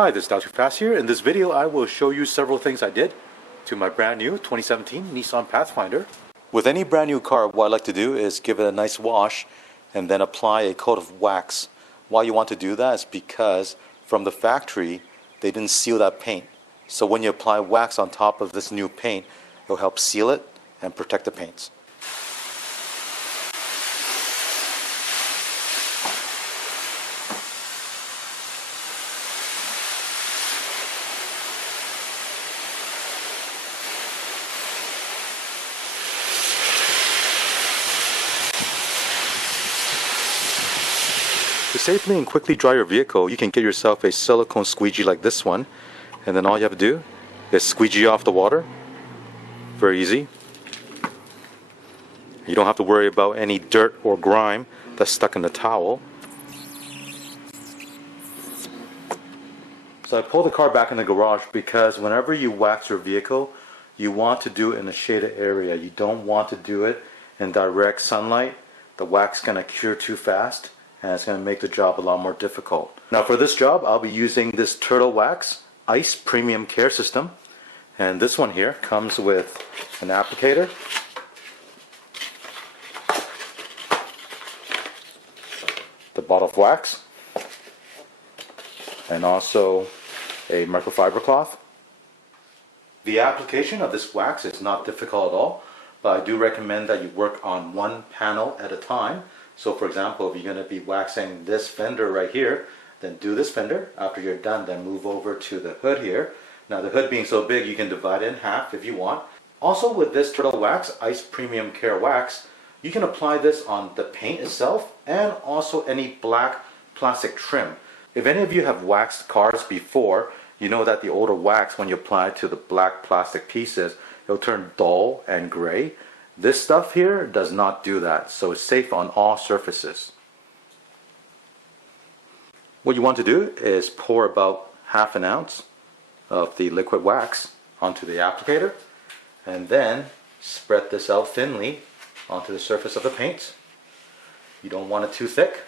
Hi, this is Dr. Fast here. In this video I will show you several things I did to my brand new 2017 Nissan Pathfinder. With any brand new car, what I like to do is give it a nice wash and then apply a coat of wax. Why you want to do that is because from the factory they didn't seal that paint. So when you apply wax on top of this new paint, it will help seal it and protect the paints. To safely and quickly dry your vehicle, you can get yourself a silicone squeegee like this one, and then all you have to do is squeegee off the water. Very easy. You don't have to worry about any dirt or grime that's stuck in the towel. So I pulled the car back in the garage because whenever you wax your vehicle, you want to do it in a shaded area. You don't want to do it in direct sunlight. The wax is going to cure too fast, and it's going to make the job a lot more difficult. Now for this job, I'll be using this Turtle Wax Ice Premium Care System. And this one here comes with an applicator, the bottle of wax, and also a microfiber cloth. The application of this wax is not difficult at all, but I do recommend that you work on one panel at a time. So for example, if you're going to be waxing this fender right here, then do this fender. After you're done, then move over to the hood here. Now the hood being so big, you can divide it in half if you want. Also with this Turtle Wax Ice Premium Care Wax, you can apply this on the paint itself and also any black plastic trim. If any of you have waxed cars before, you know that the older wax, when you apply it to the black plastic pieces, it'll turn dull and gray. This stuff here does not do that, so it's safe on all surfaces. What you want to do is pour about half an ounce of the liquid wax onto the applicator, and then spread this out thinly onto the surface of the paint. You don't want it too thick.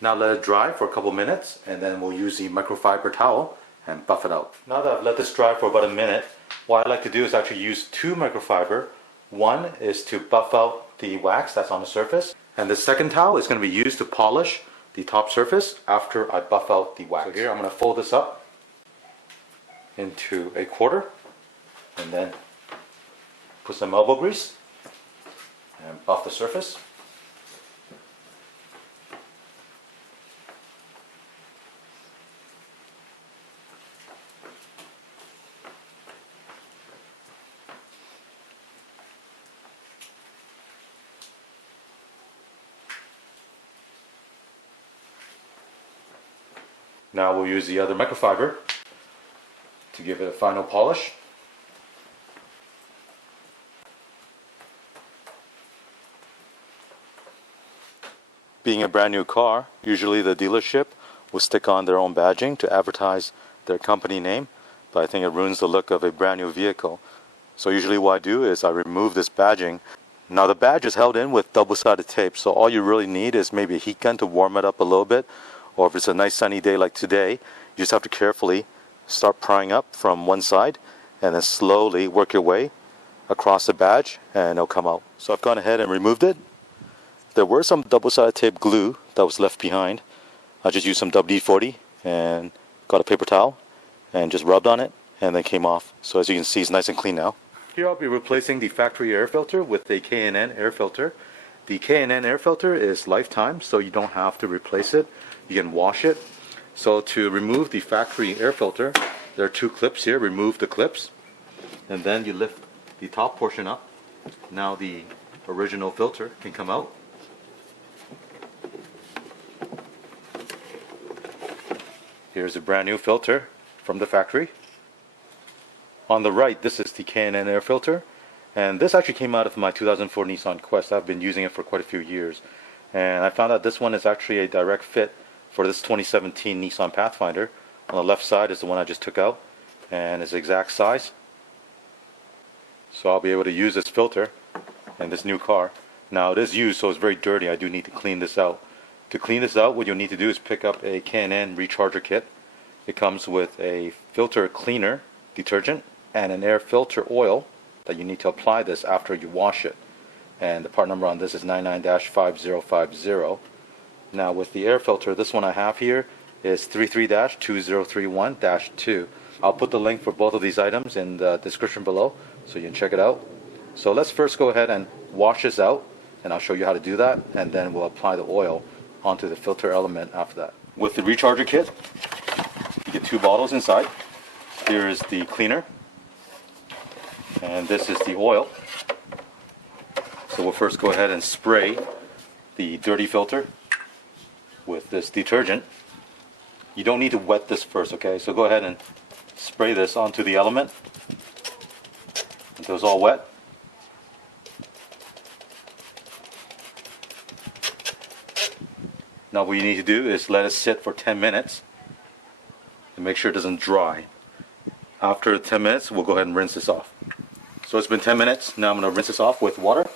Now let it dry for a couple minutes, and then we'll use the microfiber towel and buff it out. Now that I've let this dry for about a minute, what I like to do is actually use two microfiber. One is to buff out the wax that's on the surface, and the second towel is going to be used to polish the top surface after I buff out the wax. So here I'm going to fold this up into a quarter, and then put some elbow grease and buff the surface. Now we'll use the other microfiber to give it a final polish. Being a brand new car, usually the dealership will stick on their own badging to advertise their company name, but I think it ruins the look of a brand new vehicle. So usually what I do is I remove this badging. Now the badge is held in with double-sided tape, so all you really need is maybe a heat gun to warm it up a little bit. Or if it's a nice sunny day like today, you just have to carefully start prying up from one side and then slowly work your way across the badge and it'll come out. So I've gone ahead and removed it. There were some double-sided tape glue that was left behind. I just used some WD-40 and got a paper towel and just rubbed on it and then came off. So as you can see, it's nice and clean now. Here I'll be replacing the factory air filter with a K&N air filter. The K&N air filter is lifetime, so you don't have to replace it. You can wash it. So to remove the factory air filter, there are two clips here. Remove the clips, and then you lift the top portion up. Now the original filter can come out. Here's a brand new filter from the factory. On the right, this is the K&N air filter, and this actually came out of my 2004 Nissan Quest. I've been using it for quite a few years, and I found out this one is actually a direct fit for this 2017 Nissan Pathfinder. On the left side is the one I just took out, and it's the exact size. So I'll be able to use this filter in this new car Now it is used, so it's very dirty. I do need to clean this out. To clean this out, what you'll need to do is pick up a K&N recharger kit. It comes with a filter cleaner detergent and an air filter oil that you need to apply this after you wash it. And the part number on this is 99-5050. Now with the air filter, this one I have here is 33-2031-2. I'll put the link for both of these items in the description below so you can check it out. So let's first go ahead and wash this out, and I'll show you how to do that, and then we'll apply the oil onto the filter element after that. With the recharger kit, you get 2 bottles inside. Here is the cleaner, and this is the oil. So we'll first go ahead and spray the dirty filter with this detergent. You don't need to wet this first, okay? So go ahead and spray this onto the element until it's all wet. Now what you need to do is let it sit for 10 minutes and make sure it doesn't dry. After 10 minutes, we'll go ahead and rinse this off. So it's been 10 minutes. Now I'm going to rinse this off with water.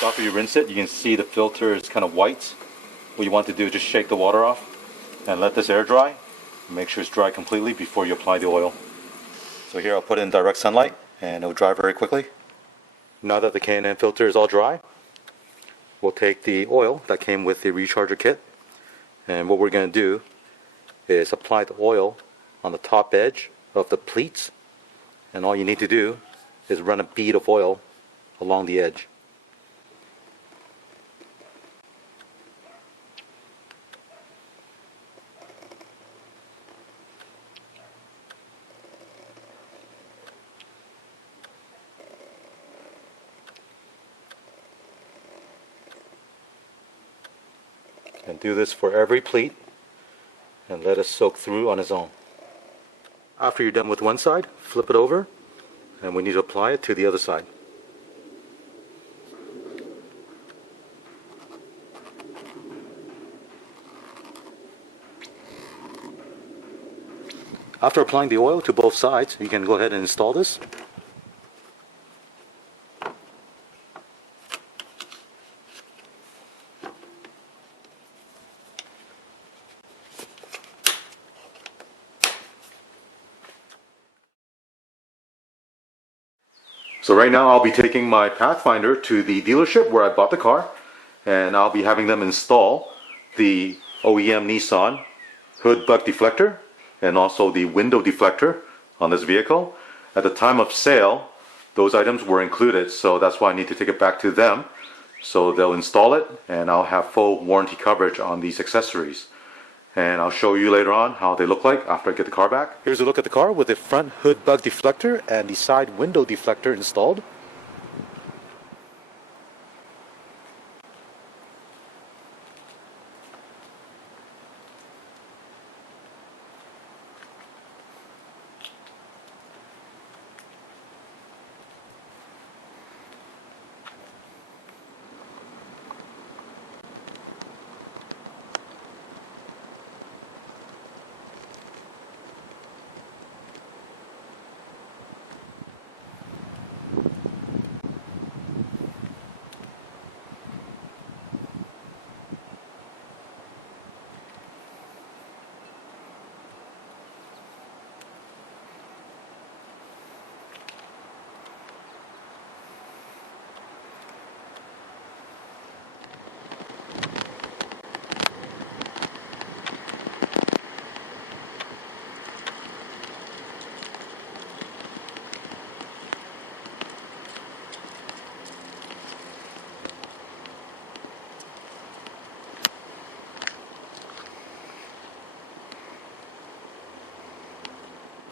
So after you rinse it, you can see the filter is kind of white. What you want to do is just shake the water off and let this air dry. Make sure it's dry completely before you apply the oil. So here I'll put it in direct sunlight and it'll dry very quickly. Now that the K&N filter is all dry, we'll take the oil that came with the recharger kit, and what we're going to do is apply the oil on the top edge of the pleats, and all you need to do is run a bead of oil along the edge. And do this for every pleat and let it soak through on its own. After you're done with one side, flip it over, and we need to apply it to the other side. After applying the oil to both sides, you can go ahead and install this. So right now I'll be taking my Pathfinder to the dealership where I bought the car, and I'll be having them install the OEM Nissan hood bug deflector and also the window deflector on this vehicle. At the time of sale, those items were included, so that's why I need to take it back to them. So they'll install it, and I'll have full warranty coverage on these accessories. And I'll show you later on how they look like after I get the car back. Here's a look at the car with the front hood bug deflector and the side window deflector installed.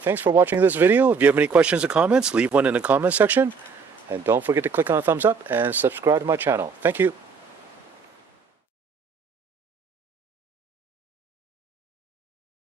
Thanks for watching this video. If you have any questions or comments, leave one in the comment section. And don't forget to click on the thumbs up and subscribe to my channel. Thank you.